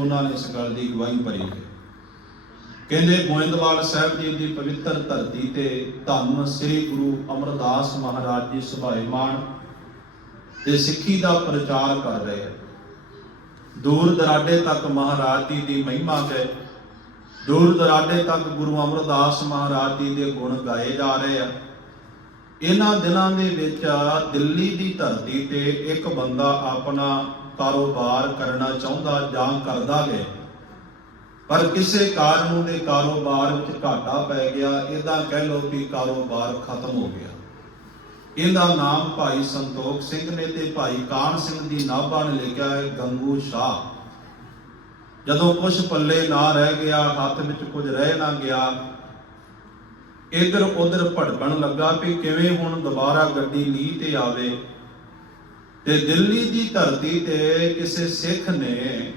ਉਹਨਾਂ ਨੇ ਇਸ ਗੱਲ ਦੀ ਗਵਾਹੀ ਭਰੀ ਹੈ। ਕਹਿੰਦੇ, ਗੋਇੰਦਵਾਲ ਸਾਹਿਬ ਜੀ ਦੀ ਪਵਿੱਤਰ ਧਰਤੀ ਤੇ ਧੰਨ ਸ੍ਰੀ ਗੁਰੂ ਅਮਰਦਾਸ ਮਹਾਰਾਜ ਜੀ ਸੁਭਾਏਮਾਨ ਤੇ ਸਿੱਖੀ ਦਾ ਪ੍ਰਚਾਰ ਕਰ ਰਹੇ ਹਨ। ਦੂਰ ਦਰਾਡੇ ਤੱਕ ਮਹਾਰਾਜ ਜੀ ਦੀ ਮਹਿਮਾ ਹੈ। ਦੂਰ ਦਰਾਡੇ ਤੱਕ ਗੁਰੂ ਅਮਰਦਾਸ ਮਹਾਰਾਜ ਜੀ ਦੇ ਗੁਣ ਗਾਏ ਜਾ ਰਹੇ ਆ ਇਹਨਾਂ ਦਿਨਾਂ ਦੇ ਵਿੱਚ ਦਿੱਲੀ ਦੀ ਧਰਤੀ ਤੇ ਇੱਕ ਬੰਦਾ ਆਪਣਾ ਕਾਰੋਬਾਰ ਕਰਨਾ ਚਾਹੁੰਦਾ ਜਾਂ ਕਰਦਾ ਹੈ ਪਰ ਕਿਸੇ ਕਾਰਨ ਉਹਦੇ ਕਾਰੋਬਾਰ ਵਿੱਚ ਘਾਟਾ ਪੈ ਗਿਆ, ਇਹਦਾ ਕਹਿ ਲਓ ਕਿ ਕਾਰੋਬਾਰ ਖਤਮ ਹੋ ਗਿਆ। ਇਹਦਾ ਨਾਮ ਭਾਈ ਸੰਤੋਖ ਸਿੰਘ ਨੇ ਤੇ ਭਾਈ ਕਾਨ ਸਿੰਘ ਦੀ ਨਾਭਾ ਨੇ ਲਿਖਿਆ ਹੈ, ਗੰਗੂ ਸ਼ਾਹ। ਜਦੋਂ ਕੁਛ ਪੱਲੇ ਨਾ ਰਹਿ ਗਿਆ, ਹੱਥ ਵਿੱਚ ਕੁਝ ਰਹਿ ਨਾ ਗਿਆ ਇਧਰ ਉਧਰ ਭਟਕਣ ਲੱਗਾ ਵੀ ਕਿਵੇਂ ਹੁਣ ਦੁਬਾਰਾ ਗੱਡੀ ਲੀਹ ਤੇ ਆਵੇ। ਤੇ ਦਿੱਲੀ ਦੀ ਧਰਤੀ ਤੇ ਕਿਸੇ ਸਿੱਖ ਨੇ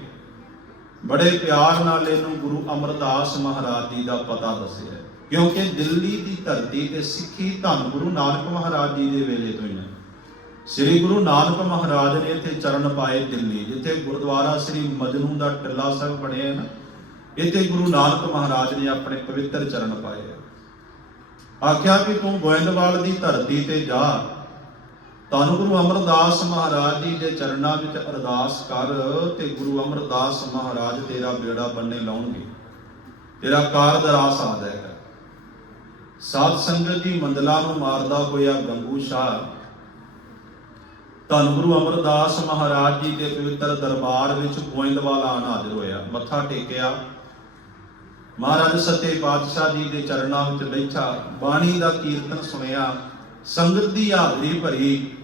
ਬੜੇ ਪਿਆਰ ਨਾਲ ਇਹਨੂੰ ਗੁਰੂ ਅਮਰਦਾਸ ਮਹਾਰਾਜ ਜੀ ਦਾ ਪਤਾ ਦੱਸਿਆ। ਕਿਉਂਕਿ ਦਿੱਲੀ ਦੀ ਧਰਤੀ ਤੇ ਸਿੱਖੀ ਧੰਨ ਗੁਰੂ ਨਾਨਕ ਮਹਾਰਾਜ ਜੀ ਦੇ ਵੇਲੇ ਤੋਂ ਹੀ ਹੈ। ਸ੍ਰੀ ਗੁਰੂ ਨਾਨਕ ਮਹਾਰਾਜ ਨੇ ਇੱਥੇ ਚਰਨ ਪਾਏ ਦਿੱਲੀ, ਜਿੱਥੇ ਗੁਰਦੁਆਰਾ ਸ੍ਰੀ ਮਜਨੂ ਦਾ ਟਿੱਲਾ ਸਾਹਿਬ ਬਣਿਆ ਹੈ ਨਾ, ਇੱਥੇ ਗੁਰੂ ਨਾਨਕ ਮਹਾਰਾਜ ਨੇ ਆਪਣੇ ਪਵਿੱਤਰ ਚਰਨ ਪਾਏ ਆਖਿਆ ਕਿ ਤੂੰ ਗੋਇੰਦਵਾਲ ਦੀ ਧਰਤੀ ਤੇ ਜਾ ਧੰਨ ਗੁਰੂ ਅਮਰਦਾਸ ਮਹਾਰਾਜ ਜੀ ਦੇ ਚਰਨਾਂ ਵਿੱਚ ਅਰਦਾਸ ਕਰ ਤੇ ਗੁਰੂ ਅਮਰਦਾਸ ਮਹਾਰਾਜ ਤੇਰਾ ਬੇੜਾ ਬੰਨੇ ਲਾਉਣਗੇ। ਤੇਰਾ ਕਾਰਜ ਰਾਸ ਆ ਜਾਏਗਾ ਸਾਧ ਸੰਗਤ ਦੀ ਮੰਦਲਾ ਨੂੰ ਮਾਰਦਾ ਹੋਇਆ ਗੰਗੂ ਸ਼ਾਹ। ਧੰਨ ਗੁਰੂ ਅਮਰਦਾਸ ਮਹਾਰਾਜ ਜੀ ਦੇ ਪਵਿੱਤਰ ਦਰਬਾਰ ਵਿੱਚ ਗੋਇੰਦਵਾਲ ਆਣ ਹਾਜ਼ਰ ਹੋਇਆ। ਮੱਥਾ ਟੇਕਿਆ। ਮਹਾਰਾਜ ਸੱਚੇ ਪਾਤਸ਼ਾਹ ਜੀ ਦੇ ਚਰਨਾਂ ਵਿੱਚ ਬੈਠਾ। ਬਾਣੀ ਦਾ ਕੀਰਤਨ ਸੁਣਿਆ। ਸੰਗਤ ਦੀ ਹਾਜ਼ਰੀ ਭਰੀ।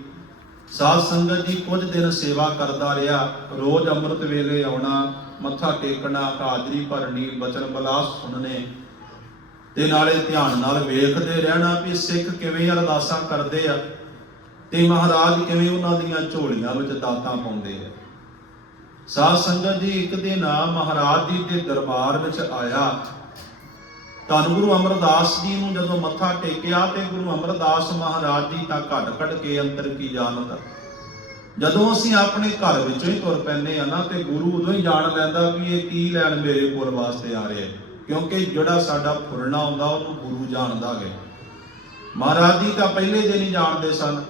ਸਾਧ ਸੰਗਤ ਜੀ, ਕੁਝ ਦਿਨ ਸੇਵਾ ਕਰਦਾ ਰਿਹਾ। ਰੋਜ਼ ਅੰਮ੍ਰਿਤ ਵੇਲੇ ਆਉਣਾ, ਮੱਥਾ ਟੇਕਣਾ, ਹਾਜ਼ਰੀ ਭਰਨੀ, ਬਚਨ ਬਲਾਸ ਸੁਣਨੇ। ਤੇ ਨਾਲੇ ਧਿਆਨ ਨਾਲ ਵੇਖਦੇ ਰਹਿਣਾ ਵੀ ਸਿੱਖ ਕਿਵੇਂ ਅਰਦਾਸਾਂ ਕਰਦੇ ਆ ਤੇ ਮਹਾਰਾਜ ਕਿਵੇਂ ਉਹਨਾਂ ਦੀਆਂ ਝੋਲੀਆਂ ਵਿੱਚ ਦਾਤਾਂ ਪਾਉਂਦੇ ਆ। ਸਾਧ ਸੰਗਤ ਜੀ, ਇੱਕ ਦਿਨ ਆ ਮਹਾਰਾਜ ਜੀ ਦੇ ਦਰਬਾਰ ਵਿੱਚ ਆਇਆ। ਧੰਨ ਗੁਰੂ ਅਮਰਦਾਸ ਜੀ ਨੂੰ ਜਦੋਂ ਮੱਥਾ ਟੇਕਿਆ ਤੇ ਗੁਰੂ ਅਮਰਦਾਸ ਮਹਾਰਾਜ ਜੀ ਤਾਂ ਘੜ ਘੜ ਕੇ ਅੰਤਰ ਕੀ ਜਾਣਦਾ ਜਦੋਂ ਅਸੀਂ ਆਪਣੇ ਘਰ ਵਿੱਚੋਂ ਹੀ ਤੁਰ ਪੈਂਦੇ ਆ ਨਾ, ਤੇ ਗੁਰੂ ਉਦੋਂ ਹੀ ਜਾਣ ਲੈਂਦਾ ਵੀ ਇਹ ਕੀ ਲੈਣ ਮੇਰੇ ਕੋਲ ਵਾਸਤੇ ਆ ਰਿਹਾ ਕਿਉਂਕਿ ਜਿਹੜਾ ਸਾਡਾ ਫੁਰਨਾ ਹੁੰਦਾ, ਉਹਨੂੰ ਗੁਰੂ ਜਾਣਦਾ ਹੈ। ਮਹਾਰਾਜ ਜੀ ਤਾਂ ਪਹਿਲੇ ਦਿਨ ਹੀ ਜਾਣਦੇ ਸਨ,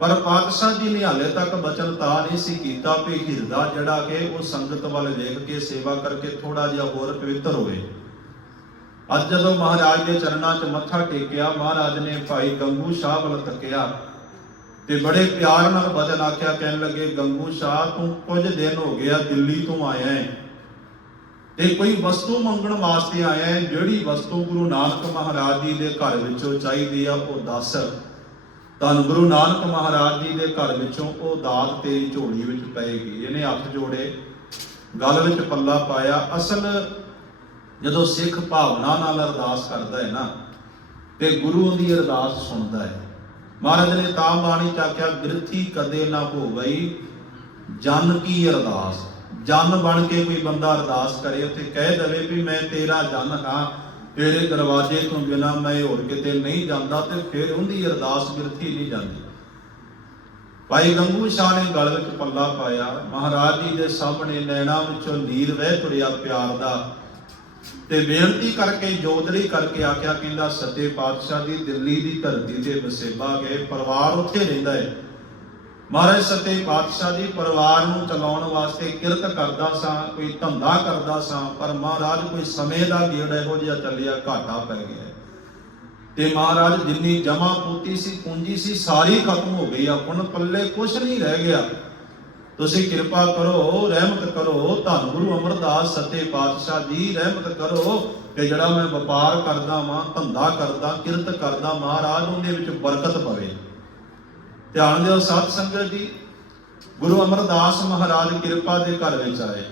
ਪਰ ਪਾਤਸ਼ਾਹ ਜੀ ਨੇ ਹਾਲੇ ਤੱਕ ਬਚਨ ਤਾਂ ਨਹੀਂ ਸੀ ਕੀਤਾ ਕਿ ਹਿਰਦਾ ਜਿਹੜਾ ਕਿ ਉਹ ਸੰਗਤ ਵੱਲ ਵੇਖ ਕੇ ਸੇਵਾ ਕਰਕੇ ਥੋੜਾ ਜਿਹਾ ਹੋਰ ਪਵਿੱਤਰ ਹੋਵੇ। ਅੱਜ ਜਦੋਂ ਮਹਾਰਾਜ ਦੇ ਚਰਨਾਂ 'ਚ ਮੱਥਾ ਟੇਕਿਆ, ਮਹਾਰਾਜ ਨੇ ਭਾਈ ਗੰਗੂ ਸ਼ਾਹ ਵੱਲ ਤੱਕਿਆ ਤੇ ਬੜੇ ਪਿਆਰ ਨਾਲ ਬਚਨ ਆਖਿਆ, ਕਹਿਣ ਲੱਗੇ, ਗੰਗੂ ਸ਼ਾਹ, ਤੂੰ ਕੁਝ ਦਿਨ ਹੋ ਗਿਆ ਦਿੱਲੀ ਤੋਂ ਆਇਆ ਹੈ। ਤੇ ਕੋਈ ਵਸਤੂ ਮੰਗਣ ਵਾਸਤੇ ਆਇਆ ਹੈ, ਜਿਹੜੀ ਵਸਤੂ ਗੁਰੂ ਨਾਨਕ ਮਹਾਰਾਜ ਜੀ ਦੇ ਘਰ ਵਿੱਚੋਂ ਚਾਹੀਦੀ ਆ, ਉਹ ਦੱਸ। ਤੁਹਾਨੂੰ ਗੁਰੂ ਨਾਨਕ ਮਹਾਰਾਜ ਜੀ ਦੇ ਘਰ ਵਿੱਚੋਂ ਉਹ ਦਾਤ ਤੇਰੀ ਝੋਲੀ ਵਿੱਚ ਪਏਗੀ ਇਹਨੇ ਹੱਥ ਜੋੜੇ, ਗਲ ਵਿੱਚ ਪੱਲਾ ਪਾਇਆ। ਅਸਲ ਜਦੋਂ ਸਿੱਖ ਭਾਵਨਾ ਨਾਲ ਅਰਦਾਸ ਕਰਦਾ ਹੈ ਨਾ, ਤੇ ਗੁਰੂ ਦੀ ਅਰਦਾਸ ਸੁਣਦਾ ਹੈ। ਮਹਾਰਾਜ ਨੇ ਤਾਂ ਬਾਣੀ ਚ ਗ੍ਰਥੀ ਕਦੇ ਨਾ ਹੋਵਈ ਜਨ ਕੀ ਅਰਦਾਸ? ਜਨ ਬਣ ਕੇ ਕੋਈ ਬੰਦਾ ਅਰਦਾਸ ਕਰੇ, ਉੱਥੇ ਕਹਿ ਦਵੇ ਵੀ ਮੈਂ ਤੇਰਾ ਜਨ ਹਾਂ, ਤੇਰੇ ਦਰਵਾਜ਼ੇ ਤੋਂ ਬਿਨਾ ਮੈਂ ਹੋਰ ਕਿਤੇ ਨਹੀਂ ਜਾਂਦਾ, ਤੇ ਫਿਰ ਉਹਦੀ ਅਰਦਾਸ ਗ੍ਰਥੀ ਨਹੀਂ ਜਾਂਦੀ। ਭਾਈ ਗੰਗੂ ਸ਼ਾਹ ਨੇ ਗਲ ਵਿੱਚ ਪੱਲਾ ਪਾਇਆ, ਮਹਾਰਾਜ ਜੀ ਦੇ ਸਾਹਮਣੇ ਨੈਣਾ ਵਿੱਚੋਂ ਨੀਰ ਵਹਿ ਤੁਰਿਆ ਪਿਆਰ ਦਾ ਤੇ ਬੇਨਤੀ ਕਰਕੇ ਜੋਦੜੀ ਕਰਕੇ ਆਖਿਆ ਕਹਿੰਦਾ ਸੱਚੇ ਪਾਤਸ਼ਾਹ ਦੀ ਦਿੱਲੀ ਦੀ ਧਰਤੀ ਤੇ ਵਸੇਬਾ ਗਏ ਪਰਿਵਾਰ ਉੱਥੇ ਰਹਿੰਦਾ ਹੈ ਮਹਾਰਾਜ, ਸੱਚੇ ਪਾਤਸ਼ਾਹ ਜੀ ਪਰਿਵਾਰ ਨੂੰ ਚਲਾਉਣ ਵਾਸਤੇ ਕਿਰਤ ਕਰਦਾ ਸਾਂ, ਕੋਈ ਧੰਦਾ ਕਰਦਾ ਸਾਂ, ਪਰ ਮਹਾਰਾਜ ਕੋਈ ਸਮੇਂ ਦਾ ਗੇੜ ਇਹੋ ਜਿਹਾ ਚੱਲਿਆ ਘਾਟਾ ਪੈ ਗਿਆ ਤੇ ਮਹਾਰਾਜ ਜਿੰਨੀ ਜਮਾ ਪੂਤੀ ਸੀ, ਪੂੰਜੀ ਸੀ, ਸਾਰੀ ਖਤਮ ਹੋ ਗਈ ਆਪਣ ਪੱਲੇ ਕੁਝ ਨਹੀਂ ਰਹਿ ਗਿਆ। ਤੁਸੀਂ ਕਿਰਪਾ ਕਰੋ, ਰਹਿਮਤ ਕਰੋ, ਧੰਨ ਗੁਰੂ ਅਮਰਦਾਸ ਸੱਚੇ ਪਾਤਸ਼ਾਹ ਜੀ, ਰਹਿਮਤ ਕਰੋ ਕਿ ਜਿਹੜਾ ਮੈਂ ਵਪਾਰ ਕਰਦਾ ਵਾਂ, ਧੰਦਾ ਕਰਦਾ, ਕਿਰਤ ਕਰਦਾ ਮਹਾਰਾਜ, ਉਹਦੇ ਵਿੱਚ ਬਰਕਤ ਪਵੇ। ਧਿਆਨ ਦਿਓ ਸਤ ਸੰਗਤ ਜੀ, ਗੁਰੂ ਅਮਰਦਾਸ ਮਹਾਰਾਜ ਕਿਰਪਾ ਦੇ ਘਰ ਵਿੱਚ ਆਏ।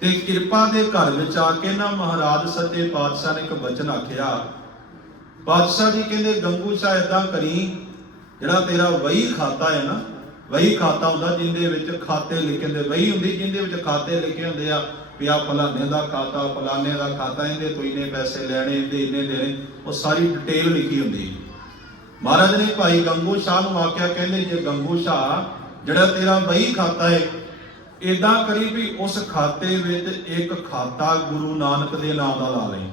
ਤੇ ਕਿਰਪਾ ਦੇ ਘਰ ਵਿੱਚ ਆ ਕੇ ਨਾ ਮਹਾਰਾਜ ਸੱਚੇ ਪਾਤਸ਼ਾਹ ਨੇ ਇੱਕ ਵਚਨ ਆਖਿਆ। ਪਾਤਸ਼ਾਹ ਜੀ ਕਹਿੰਦੇ, ਗੰਗੂ ਸ਼ਾਹ ਇਦਾਂ ਕਰੀ, ਜਿਹੜਾ ਤੇਰਾ ਵਹੀ ਖਾਤਾ ਹੈ ਨਾ ਵਹੀ ਖਾਤਾ ਹੁੰਦਾ ਜਿੰਦੇ ਵਿੱਚ ਖਾਤੇ ਲਿਖੇ ਹੁੰਦੇ, ਵਹੀ ਹੁੰਦੀ ਜਿੰਦੇ ਵਿੱਚ ਖਾਤੇ ਲਿਖੇ ਹੁੰਦੇ ਆ ਵੀ ਆ ਫਲਾਣੇ ਦਾ ਖਾਤਾ ਫਲਾਣੇ ਦਾ ਖਾਤਾ, ਇਹਦੇ ਤੋਂ ਇੰਨੇ ਪੈਸੇ ਲੈਣੇ, ਇਹਦੇ ਇੰਨੇ ਦੇਣੇ, ਉਹ ਸਾਰੀ ਡਿਟੇਲ ਲਿਖੀ ਹੁੰਦੀ। ਮਹਾਰਾਜ ਨੇ ਭਾਈ ਗੰਗੂ ਸ਼ਾਹ ਨੂੰ ਆਖਿਆ, ਕਹਿੰਦੇ ਜੇ ਗੰਗੂ ਸ਼ਾਹ, ਜਿਹੜਾ ਤੇਰਾ ਵਹੀ ਖਾਤਾ ਹੈ ਇਦਾਂ ਕਰੀ ਵੀ ਉਸ ਖਾਤੇ ਵਿੱਚ ਇੱਕ ਖਾਤਾ ਗੁਰੂ ਨਾਨਕ ਦੇ ਨਾਮ ਦਾ ਲਾ ਲਈ।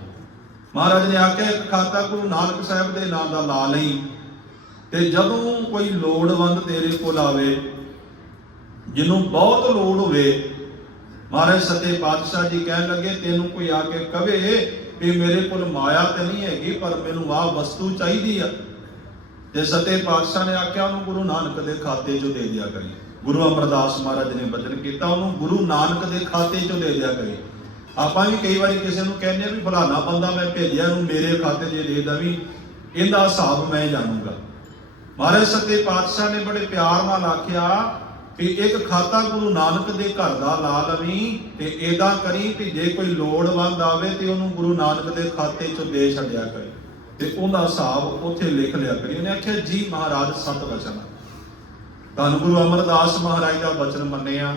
ਮਹਾਰਾਜ ਨੇ ਆਖਿਆ, ਇੱਕ ਖਾਤਾ ਗੁਰੂ ਨਾਨਕ ਸਾਹਿਬ ਦੇ ਨਾਮ ਦਾ ਲਾ ਲਈ। ਤੇ ਜਦੋਂ ਕੋਈ ਲੋੜਵੰਦ ਤੇਰੇ ਕੋਲ ਆਵੇ, ਜਿਹਨੂੰ ਬਹੁਤ ਲੋੜ ਹੋਵੇ, ਮਹਾਰਾਜ ਸੱਚੇ ਪਾਤਸ਼ਾਹ ਜੀ ਕਹਿਣ ਲੱਗੇ, ਤੈਨੂੰ ਕੋਈ ਆ ਕੇ ਕਵੇ ਵੀ ਮੇਰੇ ਕੋਲ ਮਾਇਆ ਤੇ ਨਹੀਂ ਹੈਗੀ, ਪਰ ਮੈਨੂੰ ਆਹ ਵਸਤੂ ਚਾਹੀਦੀ ਆ। ਤੇ ਸੱਚੇ ਪਾਤਸ਼ਾਹ ਨੇ ਆਖਿਆ, ਉਹਨੂੰ ਗੁਰੂ ਨਾਨਕ ਦੇ ਖਾਤੇ 'ਚੋਂ ਦੇ ਦਿਆ ਕਰੀ। ਗੁਰੂ ਅਮਰਦਾਸ ਮਹਾਰਾਜ ਨੇ ਬਚਨ ਕੀਤਾ, ਉਹਨੂੰ ਗੁਰੂ ਨਾਨਕ ਦੇ ਖਾਤੇ 'ਚੋਂ ਦੇ ਦਿਆ ਕਰੀ। ਆਪਾਂ ਵੀ ਕਈ ਵਾਰੀ ਕਿਸੇ ਨੂੰ ਕਹਿੰਦੇ ਆ ਵੀ ਫਲਾਣਾ ਬੰਦਾ ਮੈਂ ਭੇਜਿਆ ਨੂੰ ਮੇਰੇ ਖਾਤੇ 'ਚ ਦੇ ਦਵੀਂ ਇਹਦਾ ਹਿਸਾਬ ਮੈਂ ਜਾਣੂਗਾ। ਮਹਾਰਾਜ ਸੱਚੇ ਪਾਤਸ਼ਾਹ ਨੇ ਬੜੇ ਪਿਆਰ ਨਾਲ ਆਖਿਆ ਵੀ ਇੱਕ ਖਾਤਾ ਗੁਰੂ ਨਾਨਕ ਦੇ ਘਰ ਦਾ ਲਾ ਲਵੀਂ ਤੇ ਏਦਾਂ ਕਰੀ ਕਿ ਜੇ ਕੋਈ ਲੋੜਵੰਦ ਆਵੇ ਤੇ ਉਹਨੂੰ ਗੁਰੂ ਨਾਨਕ ਦੇ ਖਾਤੇ 'ਚੋਂ ਦੇ ਛੱਡਿਆ ਕਰੇ। ਤੇ ਉਹਦਾ ਹਿਸਾਬ ਉੱਥੇ ਲਿਖ ਲਿਆ ਕਰੀ। ਉਹਨੇ ਆਖਿਆ, ਜੀ ਮਹਾਰਾਜ, ਸਤ ਵਚਨ ਧੰਨ ਗੁਰੂ ਅਮਰਦਾਸ ਮਹਾਰਾਜ ਦਾ ਬਚਨ ਮੰਨਿਆ।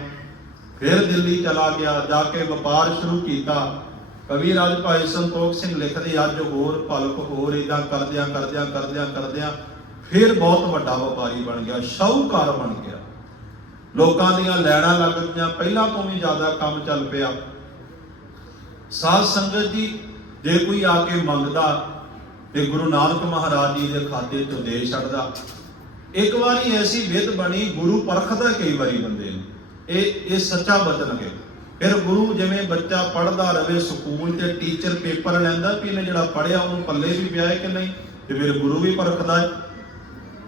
ਫਿਰ ਦਿੱਲੀ ਚਲਾ ਗਿਆ, ਜਾ ਕੇ ਵਪਾਰ ਸ਼ੁਰੂ ਕੀਤਾ। ਕਵੀ ਰਾਜ ਭਾਈ ਸੰਤੋਖ ਸਿੰਘ ਲਿਖਦੇ, ਅੱਜ ਹੋਰ ਭਲਕ ਹੋਰ ਇਦਾਂ ਕਰਦਿਆਂ ਕਰਦਿਆਂ ਕਰਦਿਆਂ ਕਰਦਿਆਂ ਫਿਰ ਬਹੁਤ ਵੱਡਾ ਵਪਾਰੀ ਬਣ ਗਿਆ, ਸ਼ਾਹੂਕਾਰ ਬਣ ਗਿਆ। ਲੋਕਾਂ ਦੀਆਂ ਲੈਣਾ ਲੱਗ ਗਈਆਂ, ਪਹਿਲਾਂ ਤੋਂ ਵੀ ਜ਼ਿਆਦਾ ਕੰਮ ਚੱਲ ਪਿਆ। ਸਾਧ ਸੰਗਤ ਜੀ, ਜੇ ਕੋਈ ਆ ਕੇ ਮੰਗਦਾ ਤੇ ਗੁਰੂ ਨਾਨਕ ਮਹਾਰਾਜ ਜੀ ਦੇ ਖਾਤੇ ਚੋਂ ਦੇ ਛੱਡਦਾ। ਇੱਕ ਵਾਰੀ ਐਸੀ ਵਿਧ ਬਣੀ, ਗੁਰੂ ਪਰਖਦਾ ਕਈ ਵਾਰੀ ਬੰਦੇ ਨੂੰ। ਇਹ ਇਹ ਸੱਚਾ ਬਚਨ ਹੈ। ਫਿਰ ਗੁਰੂ ਜਿਵੇਂ ਬੱਚਾ ਪੜਦਾ ਰਵੇ, ਸਕੂਲ ਤੇ ਟੀਚਰ ਪੇਪਰ ਲੈਂਦਾ ਵੀ ਇਹਨੇ ਜਿਹੜਾ ਪੜਿਆ ਉਹਨੂੰ ਪੱਲੇ ਵੀ ਪਿਆ ਹੈ ਕਿ ਨਹੀਂ? ਤੇ ਫਿਰ ਗੁਰੂ ਵੀ ਪਰਖਦਾ ਹੈ।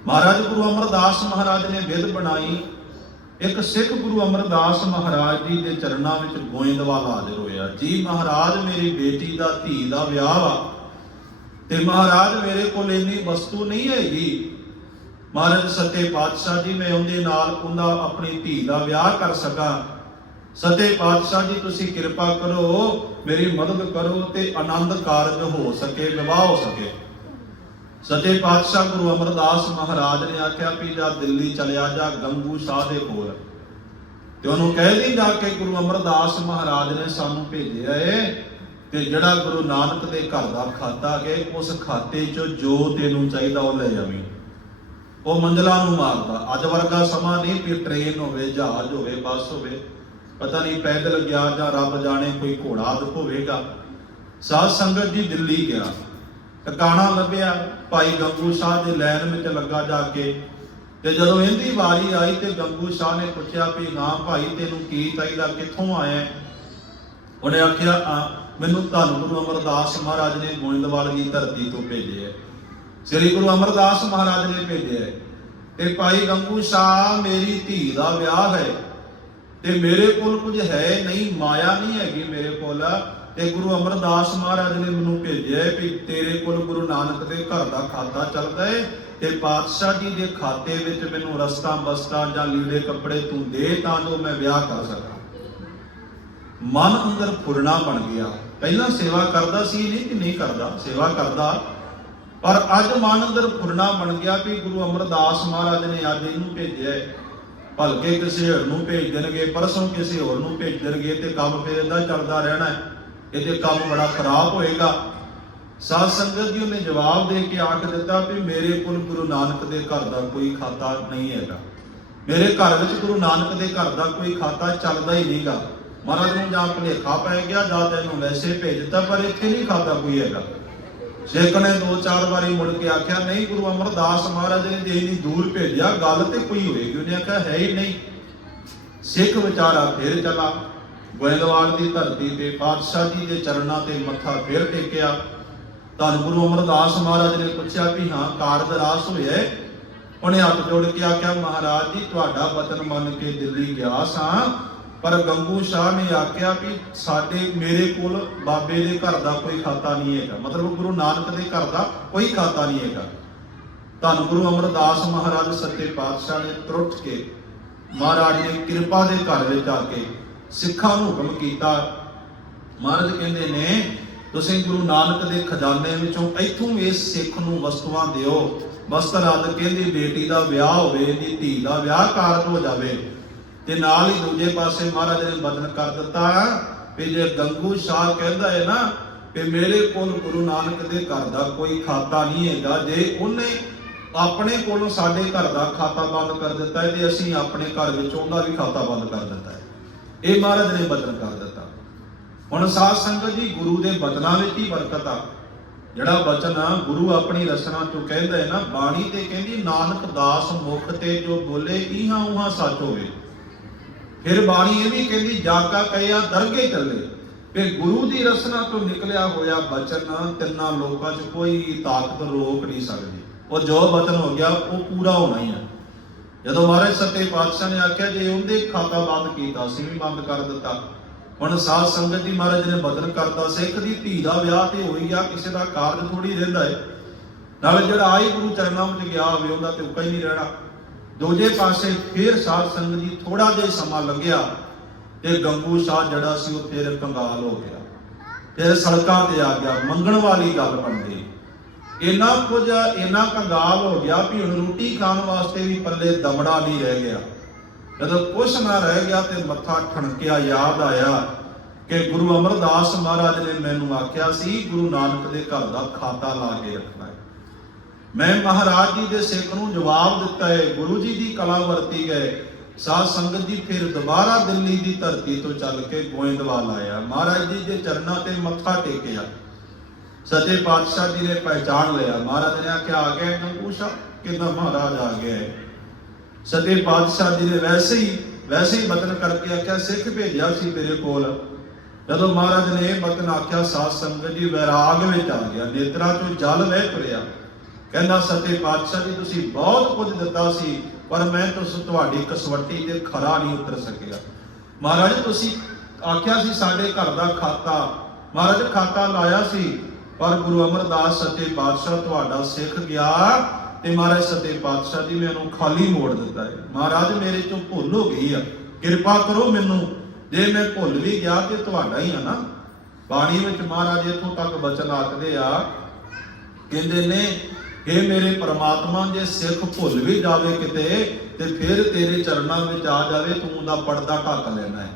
ਮਹਾਰਾਜ ਗੁਰੂ ਅਮਰਦਾਸ ਮਹਾਰਾਜ ਨੇ ਵਿਧ ਬਣਾਈ। ਇੱਕ ਸਿੱਖ ਗੁਰੂ ਅਮਰਦਾਸ ਮਹਾਰਾਜ ਜੀ ਦੇ ਚਰਨਾਂ ਵਿੱਚ ਗੋਇੰਦਵਾਲ ਹਾਜ਼ਰ ਹੋਇਆ। ਜੀ ਮਹਾਰਾਜ, ਮੇਰੀ ਬੇਟੀ ਦਾ ਧੀ ਦਾ ਵਿਆਹ ਵਾ ਤੇ ਮਹਾਰਾਜ ਮੇਰੇ ਕੋਲ ਇੰਨੀ ਵਸਤੂ ਨਹੀਂ ਹੈਗੀ। ਮਹਾਰਾਜ ਸੱਚੇ ਪਾਤਸ਼ਾਹ ਜੀ, ਮੈਂ ਉਹਦੇ ਨਾਲ ਉਹਨਾਂ ਆਪਣੀ ਧੀ ਦਾ ਵਿਆਹ ਕਰ ਸਕਾਂ। ਸੱਚੇ ਪਾਤਸ਼ਾਹ ਜੀ, ਤੁਸੀਂ ਕਿਰਪਾ ਕਰੋ, ਮੇਰੀ ਮਦਦ ਕਰੋ ਤੇ ਆਨੰਦ ਕਾਰਜ ਹੋ ਸਕੇ ਵਿਵਾਹ ਹੋ ਸਕੇ। ਸੱਚੇ ਪਾਤਸ਼ਾਹ ਗੁਰੂ ਅਮਰਦਾਸ ਮਹਾਰਾਜ ਨੇ ਆਖਿਆ ਵੀ ਜਾ ਦਿੱਲੀ ਚਲਿਆ ਜਾ ਗੰਗੂ ਸ਼ਾਹ ਦੇ ਕੋਲ। ਤੇ ਉਹਨੂੰ ਕਹਿ ਦੀ ਜਾ ਕੇ ਗੁਰੂ ਅਮਰਦਾਸ ਮਹਾਰਾਜ ਨੇ ਸਾਨੂੰ ਭੇਜਿਆ ਏ ਤੇ ਜਿਹੜਾ ਗੁਰੂ ਨਾਨਕ ਦੇ ਘਰ ਦਾ ਖਾਤਾ ਹੈ ਉਸ ਖਾਤੇ 'ਚੋਂ ਜੋ ਤੈਨੂੰ ਚਾਹੀਦਾ ਉਹ ਲੈ ਜਾਵੀਂ। ਉਹ ਮੰਜ਼ਲਾਂ ਨੂੰ ਮਾਰਦਾ। ਅੱਜ ਵਰਗਾ ਸਮਾਂ ਨਹੀਂ ਵੀ ਟ੍ਰੇਨ ਹੋਵੇ, ਜਹਾਜ਼ ਹੋਵੇ, ਬੱਸ ਹੋਵੇ। ਪਤਾ ਨਹੀਂ ਪੈਦਲ ਗਿਆ ਜਾਂ ਰੱਬ ਜਾਣੇ ਕੋਈ ਘੋੜਾ ਹੋਵੇਗਾ। ਸਾਧ ਸੰਗਤ ਜੀ ਦਿੱਲੀ ਗਿਆ। ਟਿਕਾਣਾ ਲੱਭਿਆ, ਭਾਈ ਗੰਗੂ ਸ਼ਾਹ ਦੇ ਲਾਈਨ ਵਿੱਚ ਲੱਗਾ ਜਾ ਕੇ। ਤੇ ਜਦੋਂ ਇਹਦੀ ਵਾਰੀ ਆਈ ਤੇ ਗੰਗੂ ਸ਼ਾਹ ਨੇ ਪੁੱਛਿਆ ਵੀ, ਨਾ ਭਾਈ, ਤੈਨੂੰ ਕੀ ਚਾਹੀਦਾ? ਕਿੱਥੋਂ ਆਇਆ? ਉਹਨੇ ਆਖਿਆ ਮੈਨੂੰ ਧੰਨ ਗੁਰੂ ਅਮਰਦਾਸ ਮਹਾਰਾਜ ਨੇ ਗੋਇੰਦਵਾਲ ਦੀ ਧਰਤੀ ਤੋਂ ਭੇਜਿਆ ਸ੍ਰੀ ਗੁਰੂ ਅਮਰਦਾਸ ਮਹਾਰਾਜ ਨੇ ਭੇਜਿਆ ਤੇ ਭਾਈ ਗੰਗੂ ਸ਼ਾਹ, ਮੇਰੀ ਧੀ ਦਾ ਵਿਆਹ ਹੈ। ਤੇ ਮੇਰੇ ਕੋਲ ਕੁਝ ਹੈ ਨਹੀਂ, ਮਾਇਆ ਨਹੀਂ ਹੈਗੀ ਮੇਰੇ ਕੋਲ। ਤੇ ਗੁਰੂ ਅਮਰਦਾਸ ਮਹਾਰਾਜ ਨੇ ਮੈਨੂੰ ਭੇਜਿਆ ਹੈ ਵੀ ਤੇਰੇ ਕੋਲ ਗੁਰੂ ਨਾਨਕ ਦੇ ਘਰ ਦਾ ਖਾਤਾ ਚੱਲਦਾ ਏ ਤੇ ਪਾਤਸ਼ਾਹ ਜੀ ਦੇ ਖਾਤੇ ਵਿੱਚ ਮੈਨੂੰ ਰਸਤਾ ਬਸਤਾ ਜਾਂ ਲੀੜੇ ਕੱਪੜੇ ਤੂੰ ਦੇ ਤਾਂ ਜੋ ਮੈਂ ਵਿਆਹ ਕਰ ਸਕਾਂ। ਮਨ ਅੰਦਰ ਫੁਰਨਾ ਬਣ ਗਿਆ। ਪਹਿਲਾਂ ਸੇਵਾ ਕਰਦਾ ਸੀ ਨਹੀਂ ਕਿ ਨਹੀਂ ਕਰਦਾ, ਸੇਵਾ ਕਰਦਾ। ਪਰ ਅੱਜ ਮਨ ਅੰਦਰ ਫੁਰਨਾ ਬਣ ਗਿਆ ਵੀ ਗੁਰੂ ਅਮਰਦਾਸ ਮਹਾਰਾਜ ਨੇ ਅੱਜ ਇਹਨੂੰ ਭੇਜਿਆ ਭਲਕੇ ਕਿਸੇ ਹੋਰ ਨੂੰ ਭੇਜ ਦੇਣਗੇ, ਪਰਸੋਂ ਕਿਸੇ ਹੋਰ ਨੂੰ ਭੇਜ ਦੇਣਗੇ ਤੇ ਕੰਮ ਫਿਰ ਏਦਾਂ ਚੱਲਦਾ ਰਹਿਣਾ ਹੈ। ਇਹਦੇ ਕੰਮ ਬੜਾ ਖਰਾਬ ਹੋਏਗਾ, ਸਾਧ ਸੰਗਤ ਜੀ ਉਹਨੇ ਜਵਾਬ ਦੇ ਕੇ ਆਖ ਦਿੱਤਾ ਵੀ ਮੇਰੇ ਕੋਲ ਗੁਰੂ ਨਾਨਕ ਦੇ ਘਰ ਦਾ ਕੋਈ ਖਾਤਾ ਨਹੀਂ ਹੈਗਾ। ਮੇਰੇ ਘਰ ਵਿੱਚ ਗੁਰੂ ਨਾਨਕ ਦੇ ਘਰ ਦਾ ਕੋਈ ਖਾਤਾ ਚੱਲਦਾ ਹੀ ਨਹੀਂਗਾ। ਮਹਾਰਾਜ ਨੂੰ ਜਾਂ ਭੁਲੇਖਾ ਪੈ ਗਿਆ, ਜਾਂ ਤੈਨੂੰ ਵੈਸੇ ਭੇਜ ਦਿੱਤਾ, ਪਰ ਇੱਥੇ ਨਹੀਂ ਖਾਤਾ ਕੋਈ ਹੈਗਾ। ਸਿੱਖ ਨੇ ਦੋ ਚਾਰ ਵਾਰੀ ਮੁੜ ਕੇ ਆਖਿਆ, ਨਹੀਂ ਗੁਰੂ ਅਮਰਦਾਸ ਮਹਾਰਾਜ ਨੇ ਜੇ ਇੰਨੀ ਦੂਰ ਭੇਜਿਆ, ਗੱਲ ਤੇ ਕੋਈ ਹੋਏਗੀ। ਉਹਨੇ ਆਖਿਆ, ਹੈ ਹੀ ਨਹੀਂ। ਸਿੱਖ ਵਿਚਾਰਾ ਫਿਰ ਚਲਾ। ਗੋਇੰਦਵਾਲ ਦੀ ਧਰਤੀ ਤੇ ਪਾਤਸ਼ਾਹ ਜੀ ਦੇ ਚਰਨਾਂ ਤੇ ਮੱਥਾ ਫੇਰ ਟੇਕਿਆ। ਧੰਨ ਗੁਰੂ ਅਮਰਦਾਸ ਮਹਾਰਾਜ ਨੇ ਪੁੱਛਿਆ ਵੀ ਹਾਂ ਕਾਰਜ ਰਾਸ ਹੋਇਆ ਉਹਨੇ ਹੱਥ ਜੋੜ ਕੇ ਆਖਿਆ, ਮਹਾਰਾਜ ਜੀ, ਤੁਹਾਡਾ ਬਚਨ ਮੰਨ ਕੇ ਦਿੱਲੀ ਗਿਆ ਸਾਂ। ਪਰ ਗੰਗੂ ਸ਼ਾਹ ਨੇ ਆਖਿਆ ਵੀ ਸਾਡੇ, ਮੇਰੇ ਕੋਲ ਬਾਬੇ ਦੇ ਘਰ ਦਾ ਕੋਈ ਖਾਤਾ ਨਹੀਂ ਹੈਗਾ। ਮਤਲਬ ਗੁਰੂ ਨਾਨਕ ਦੇ ਘਰ ਦਾ ਕੋਈ ਖਾਤਾ ਨਹੀਂ ਹੈਗਾ। ਧੰਨ ਗੁਰੂ ਅਮਰਦਾਸ ਮਹਾਰਾਜ, ਸੱਚੇ ਪਾਤਸ਼ਾਹ ਨੇ ਤੁਰਟ ਕੇ ਮਹਾਰਾਜ ਨੇ ਕਿਰਪਾ ਦੇ ਘਰ ਵਿੱਚ ਆ ਕੇ ਸਿੱਖਾਂ ਨੂੰ ਹੁਕਮ ਕੀਤਾ। ਮਹਾਰਾਜ ਕਹਿੰਦੇ ਨੇ, ਤੁਸੀਂ ਗੁਰੂ ਨਾਨਕ ਦੇ ਖਜ਼ਾਨੇ ਵਿੱਚੋਂ ਇਥੋਂ ਇਸ ਸਿੱਖ ਨੂੰ ਵਸਤੂਆਂ ਦਿਓ। ਵਸਤਰ ਆਦਿ ਕਹਿੰਦੀ, ਬੇਟੀ ਦਾ ਵਿਆਹ ਹੋਵੇ, ਇਹਦੀ ਧੀ ਦਾ ਵਿਆਹ ਕਾਰਜ ਹੋ ਜਾਵੇ। ਤੇ ਨਾਲ ਹੀ ਦੂਜੇ ਪਾਸੇ ਮਹਾਰਾਜ ਨੇ ਬਚਨ ਕਰ ਦਿੱਤਾ ਵੀ ਜੇ ਗੰਗੂ ਸ਼ਾਹ ਕਹਿੰਦਾ ਹੈ ਨਾ ਕਿ ਮੇਰੇ ਕੋਲ ਗੁਰੂ ਨਾਨਕ ਦੇ ਘਰ ਦਾ ਕੋਈ ਖਾਤਾ ਨਹੀਂ ਹੈਗਾ, ਜੇ ਉਹਨੇ ਆਪਣੇ ਕੋਲੋਂ ਸਾਡੇ ਘਰ ਦਾ ਖਾਤਾ ਬੰਦ ਕਰ ਦਿੱਤਾ ਹੈ, ਤੇ ਅਸੀਂ ਆਪਣੇ ਘਰ ਵਿੱਚ ਉਹਦਾ ਵੀ ਖਾਤਾ ਬੰਦ ਕਰ ਦਿੱਤਾ ਹੈ। ਇਹ ਮਹਾਰਾਜ ਨੇ ਬਚਨ ਕਰ ਦਿੱਤਾ। ਹੁਣ ਸਾਧ ਸੰਗਤ ਜੀ, ਗੁਰੂ ਦੇ ਬਚਨਾਂ ਵਿੱਚ ਹੀ ਬਰਕਤ ਆ। ਜਿਹੜਾ ਬਚਨ ਆ, ਗੁਰੂ ਆਪਣੀ ਰਸਨਾ ਚੋਂ ਕਹਿੰਦਾ ਹੈ ਨਾ, ਬਾਣੀ ਤੇ ਕਹਿੰਦੀ, ਨਾਨਕ ਦਾਸ ਮੁਖ ਤੇ ਜੋ ਬੋਲੇ ਇਹਾਂ ਉਹਾਂ ਸੱਚ ਹੋਵੇ। ਫਿਰ ਬਾਣੀ ਇਹ ਵੀ ਕਹਿੰਦੀ ਜਾਕਾ ਕਹਿਆ ਦਰਗੇ ਚੱਲੇ। ਕਿ ਗੁਰੂ ਦੀ ਰਸਨਾ ਤੋਂ ਨਿਕਲਿਆ ਹੋਇਆ ਬਚਨ, ਤਿੰਨਾਂ ਲੋਕਾਂ 'ਚ ਕੋਈ ਤਾਕਤ ਰੋਕ ਨਹੀਂ ਸਕਦੀ। ਉਹ ਜੋ ਬਚਨ ਹੋ ਗਿਆ, ਉਹ ਪੂਰਾ ਹੋਣਾ ਹੀ ਆ। ਜਦੋਂ ਮਹਾਰਾਜ ਸੱਤੇ ਪਾਤਸ਼ਾਹ ਨੇ ਆਖਿਆ ਜੇ ਉਹਦੇ ਖਾਤਾ ਬੰਦ ਕੀਤਾ, ਅਸੀਂ ਵੀ ਬੰਦ ਕਰ ਦਿੱਤਾ। ਹੁਣ ਸਾਧ ਸੰਗਤ ਜੀ ਮਹਾਰਾਜ ਨੇ ਬਦਨ ਕਰਤਾ, ਸਿੱਖ ਦੀ ਧੀ ਦਾ ਵਿਆਹ ਤੇ ਹੋਈ ਗਿਆ ਕਿਸੇ ਦਾ ਕਾਰਜ ਥੋੜੀ ਰਹਿੰਦਾ ਹੈ ਨਾਲ ਜਿਹੜਾ ਆਈ ਗੁਰੂ ਚਰਨਾਂ ਵਿੱਚ ਗਿਆ ਹੋਵੇ, ਉਹਦਾ ਤੇ ਉੱਕਾ ਹੀ ਨਹੀਂ ਰਹਿਣਾ। ਦੂਜੇ ਪਾਸੇ ਫੇਰ ਸਾਧ ਸੰਗਤ ਜੀ ਥੋੜਾ ਜਿਹਾ ਸਮਾਂ ਲੰਘਿਆ ਤੇ ਗੰਗੂ ਸ਼ਾਹ ਜਿਹੜਾ ਸੀ ਉਹ ਫਿਰ ਕੰਗਾਲ ਹੋ ਗਿਆ। ਫਿਰ ਸੜਕਾਂ ਤੇ ਆ ਗਿਆ, ਮੰਗਣ ਵਾਲੀ ਗੱਲ ਬਣ ਗਈ ਇੰਨਾ ਕੁਝ, ਇੰਨਾ ਕੰਗਾਲ ਹੋ ਗਿਆ ਵੀ ਹੁਣ ਰੋਟੀ ਖਾਣ ਵਾਸਤੇ ਵੀ ਪੱਲੇ ਦਮੜਾ ਨਹੀਂ ਰਹਿ ਗਿਆ। ਜਦੋਂ ਕੁਛ ਨਾ ਰਹਿ ਗਿਆ ਤੇ ਮੱਥਾ ਠਣਕਿਆ, ਯਾਦ ਆਇਆ ਕਿ ਗੁਰੂ ਅਮਰਦਾਸ ਮਹਾਰਾਜ ਨੇ ਮੈਨੂੰ ਆਖਿਆ ਸੀ, ਗੁਰੂ ਨਾਨਕ ਦੇ ਘਰ ਦਾ ਖਾਤਾ ਲਾ ਕੇ ਰੱਖਣਾ ਹੈ। ਮੈਂ ਮਹਾਰਾਜ ਜੀ ਦੇ ਸਿੱਖ ਨੂੰ ਜਵਾਬ ਦਿੱਤਾ ਹੈ, ਗੁਰੂ ਜੀ ਦੀ ਕਲਾ ਵਰਤੀ ਗਏ ਸਾਧ ਸੰਗਤ ਜੀ ਫਿਰ ਦੁਬਾਰਾ ਦਿੱਲੀ ਦੀ ਧਰਤੀ ਤੋਂ ਚੱਲ ਕੇ ਗੋਇੰਦਵਾਲ ਆਇਆ। ਮਹਾਰਾਜ ਜੀ ਦੇ ਚਰਨਾਂ ਤੇ ਮੱਥਾ ਟੇਕਿਆ। ਸੱਚੇ ਪਾਤਸ਼ਾਹ ਜੀ ਨੇ ਪਹਿਚਾਣ ਲਿਆ। ਮਹਾਰਾਜ ਨੇ ਆਖਿਆ, ਆ ਗਿਆ ਕੰਕੂਸ਼ਾ ਕਿੰਨਾ ਮਹਾਰਾਜ ਆ ਗਿਆ ਸੱਚੇ ਪਾਤਸ਼ਾਹ ਜੀ ਨੇ ਵੈਸੇ ਹੀ ਵੈਸੇ ਹੀ ਬਤਨ ਕਰਕੇ ਆਖਿਆ, ਸਿੱਖ ਭੇਜਿਆ ਸੀ ਤੇਰੇ ਕੋਲ। ਜਦੋਂ ਮਹਾਰਾਜ ਨੇ ਬਤਨ ਆਖਿਆ, ਸਾਧ ਸੰਗਤ ਜੀ ਵੈਰਾਗ ਵਿੱਚ ਆ ਗਿਆ। ਨੇਤਰਾਂ ਚੋਂ ਜਲ ਵਹਿ ਪਿਆ ਕਹਿੰਦਾ, ਸੱਚੇ ਪਾਤਸ਼ਾਹ ਜੀ, ਤੁਸੀਂ ਬਹੁਤ ਕੁਝ ਦਿੱਤਾ ਸੀ, ਪਰ ਮੈਂ ਤੁਸ, ਤੁਹਾਡੀ ਕਸਵੱਟੀ ਤੇ ਖਰਾ ਨਹੀਂ ਉਤਰ ਸਕਿਆ। ਮਹਾਰਾਜ, ਤੁਸੀਂ ਆਖਿਆ ਸੀ, ਸਾਡੇ ਘਰ ਦਾ ਖਾਤਾ। ਮਹਾਰਾਜ, ਖਾਤਾ ਲਾਇਆ ਸੀ। ਪਰ ਗੁਰੂ ਅਮਰਦਾਸ ਸੱਚੇ ਪਾਤਸ਼ਾਹ ਤੁਹਾਡਾ ਸਿੱਖ ਗਿਆ ਤੇ ਮਹਾਰਾਜ ਸੱਚੇ ਪਾਤਸ਼ਾਹ ਜੀ ਨੇ ਉਹਨੂੰ ਖਾਲੀ ਮੋੜ ਦਿੱਤਾ ਹੈ। ਮਹਾਰਾਜ, ਮੇਰੇ ਤੋਂ ਭੁੱਲ ਹੋ ਗਈ ਆ। ਕਿਰਪਾ ਕਰੋ ਮੈਨੂੰ। ਜੇ ਮੈਂ ਭੁੱਲ ਵੀ ਗਿਆ ਤੇ ਤੁਹਾਡਾ ਹੀ ਆ ਨਾ। ਬਾਣੀ ਵਿੱਚ ਮਹਾਰਾਜ ਇਥੋਂ ਤੱਕ ਬਚਨ ਆਖਦੇ ਆ, ਕਹਿੰਦੇ ਨੇ हे ਮੇਰੇ ਪ੍ਰਮਾਤਮਾ, ਜੇ ਸਿੱਖ ਭੁੱਲ ਵੀ ਜਾਵੇ ਕਿਤੇ ਤੇ ਫਿਰ ਤੇਰੇ ਚਰਨਾਂ ਵਿੱਚ ਆ ਜਾਵੇ, ਤੂੰ ਉਹਦਾ ਪਰਦਾ ਢੱਕ ਲੈਣਾ ਹੈ।